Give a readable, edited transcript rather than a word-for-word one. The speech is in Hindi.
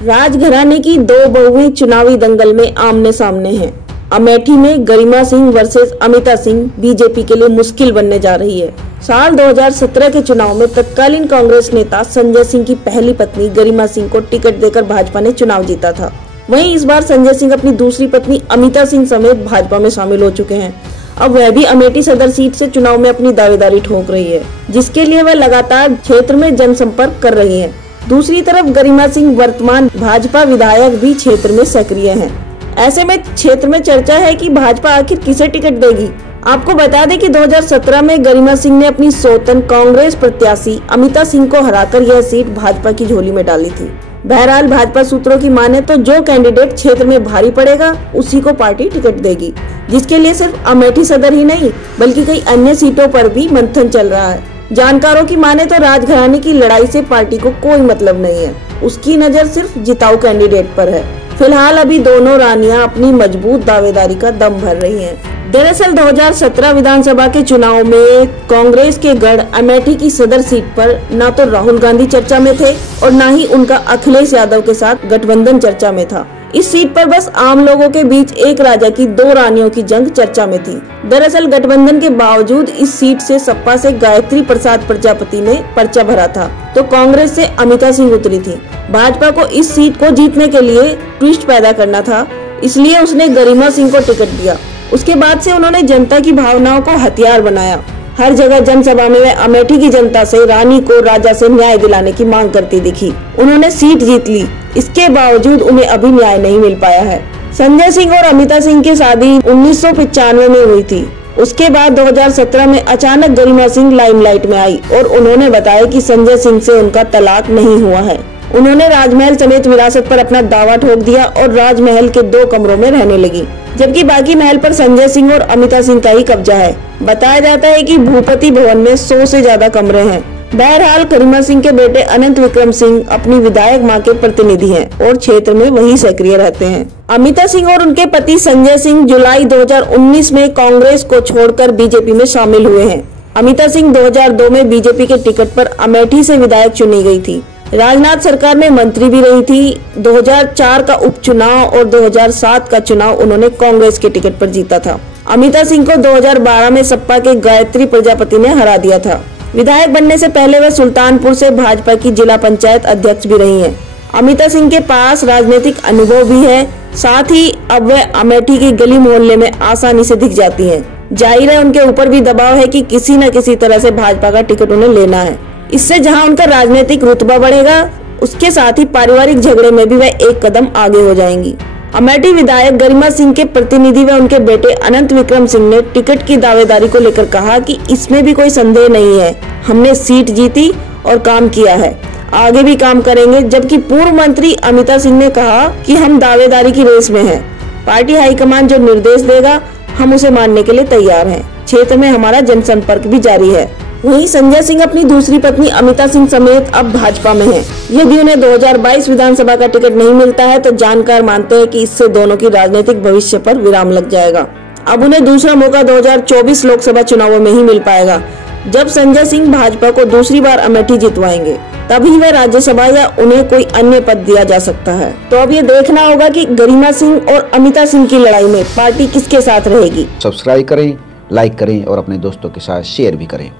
राजघराने की दो बहुएं चुनावी दंगल में आमने सामने हैं। अमेठी में गरिमा सिंह वर्सेस अमिता सिंह बीजेपी के लिए मुश्किल बनने जा रही है। साल 2017 के चुनाव में तत्कालीन कांग्रेस नेता संजय सिंह की पहली पत्नी गरिमा सिंह को टिकट देकर भाजपा ने चुनाव जीता था। वहीं इस बार संजय सिंह अपनी दूसरी पत्नी अमिता सिंह समेत भाजपा में शामिल हो चुके हैं। अब वह भी अमेठी सदर सीट से चुनाव में अपनी दावेदारी ठोक रही है, जिसके लिए वह लगातार क्षेत्र में जनसंपर्क कर रही है। दूसरी तरफ गरिमा सिंह वर्तमान भाजपा विधायक भी क्षेत्र में सक्रिय हैं। ऐसे में क्षेत्र में चर्चा है कि भाजपा आखिर किसे टिकट देगी। आपको बता दें कि 2017 में गरिमा सिंह ने अपनी सौतन कांग्रेस प्रत्याशी अमिता सिंह को हराकर यह सीट भाजपा की झोली में डाली थी। बहरहाल भाजपा सूत्रों की माने तो जो कैंडिडेट क्षेत्र में भारी पड़ेगा उसी को पार्टी टिकट देगी, जिसके लिए सिर्फ अमेठी सदर ही नहीं बल्कि कई अन्य सीटों पर भी मंथन चल रहा है। जानकारों की माने तो राजघराने की लड़ाई से पार्टी को कोई मतलब नहीं है, उसकी नजर सिर्फ जिताऊ कैंडिडेट पर है। फिलहाल अभी दोनों रानियां अपनी मजबूत दावेदारी का दम भर रही हैं। दरअसल 2017 विधानसभा के चुनाव में कांग्रेस के गढ़ अमेठी की सदर सीट पर न तो राहुल गांधी चर्चा में थे और न ही उनका अखिलेश यादव के साथ गठबंधन चर्चा में था। इस सीट पर बस आम लोगों के बीच एक राजा की दो रानियों की जंग चर्चा में थी। दरअसल गठबंधन के बावजूद इस सीट से सपा से गायत्री प्रसाद प्रजापति ने पर्चा भरा था, तो कांग्रेस से अमिता सिंह उतरी थी। भाजपा को इस सीट को जीतने के लिए ट्विस्ट पैदा करना था, इसलिए उसने गरिमा सिंह को टिकट दिया। उसके बाद से उन्होंने जनता की भावनाओं को हथियार बनाया। हर जगह जनसभा में वह अमेठी की जनता से रानी को राजा से न्याय दिलाने की मांग करती दिखी। उन्होंने सीट जीत ली, इसके बावजूद उन्हें अभी न्याय नहीं मिल पाया है। संजय सिंह और अमिता सिंह की शादी 1995 में हुई थी। उसके बाद 2017 में अचानक गरिमा सिंह लाइमलाइट में आई और उन्होंने बताया कि संजय सिंह से उनका तलाक नहीं हुआ है। उन्होंने राजमहल समेत विरासत पर अपना दावा ठोक दिया और राजमहल के 2 कमरों में रहने लगी, जबकि बाकी महल पर संजय सिंह और अमिता सिंह का ही कब्जा है। बताया जाता है कि भूपति भवन में 100 से ज्यादा कमरे हैं। बहरहाल गरिमा सिंह के बेटे अनंत विक्रम सिंह अपनी विधायक मां के प्रतिनिधि हैं और क्षेत्र में वही सक्रिय रहते हैं। अमिता सिंह और उनके पति संजय सिंह जुलाई 2019 में कांग्रेस को छोड़कर बीजेपी में शामिल हुए हैं। अमिता सिंह 2002 में बीजेपी के टिकट पर अमेठी से विधायक चुनी गई थी। राजनाथ सरकार में मंत्री भी रही थी। 2004 का उपचुनाव और 2007 का चुनाव उन्होंने कांग्रेस के टिकट पर जीता था। अमिता सिंह को 2012 में सपा के गायत्री प्रजापति ने हरा दिया था। विधायक बनने से पहले वह सुल्तानपुर से भाजपा की जिला पंचायत अध्यक्ष भी रही हैं। अमिता सिंह के पास राजनीतिक अनुभव भी है, साथ ही अब वह अमेठी की गली मोहल्ले में आसानी से दिख जाती हैं। जाहिर है उनके ऊपर भी दबाव है कि किसी न किसी तरह से भाजपा का टिकट उन्हें लेना है। इससे जहां उनका राजनीतिक रुतबा बढ़ेगा, उसके साथ ही पारिवारिक झगड़े में भी वह एक कदम आगे हो जाएंगी। अमेठी विधायक गरिमा सिंह के प्रतिनिधि व उनके बेटे अनंत विक्रम सिंह ने टिकट की दावेदारी को लेकर कहा कि इसमें भी कोई संदेह नहीं है, हमने सीट जीती और काम किया है, आगे भी काम करेंगे। जबकि पूर्व मंत्री अमिता सिंह ने कहा कि हम दावेदारी की रेस में हैं, पार्टी हाईकमान जो निर्देश देगा हम उसे मानने के लिए तैयार हैं। क्षेत्र में हमारा जनसंपर्क भी जारी है। वहीं संजय सिंह अपनी दूसरी पत्नी अमिता सिंह समेत अब भाजपा में हैं। यदि उन्हें 2022 विधानसभा का टिकट नहीं मिलता है तो जानकार मानते हैं कि इससे दोनों की राजनीतिक भविष्य पर विराम लग जाएगा। अब उन्हें दूसरा मौका 2024 लोकसभा चुनावों में ही मिल पाएगा, जब संजय सिंह भाजपा को दूसरी बार अमेठी जितवाएंगे। तभी वह राज्यसभा या उन्हें कोई अन्य पद दिया जा सकता है। तो अब ये देखना होगा कि गरिमा सिंह और अमिता सिंह की लड़ाई में पार्टी किसके साथ रहेगी। सब्सक्राइब करें, लाइक करें और अपने दोस्तों के साथ शेयर भी करें।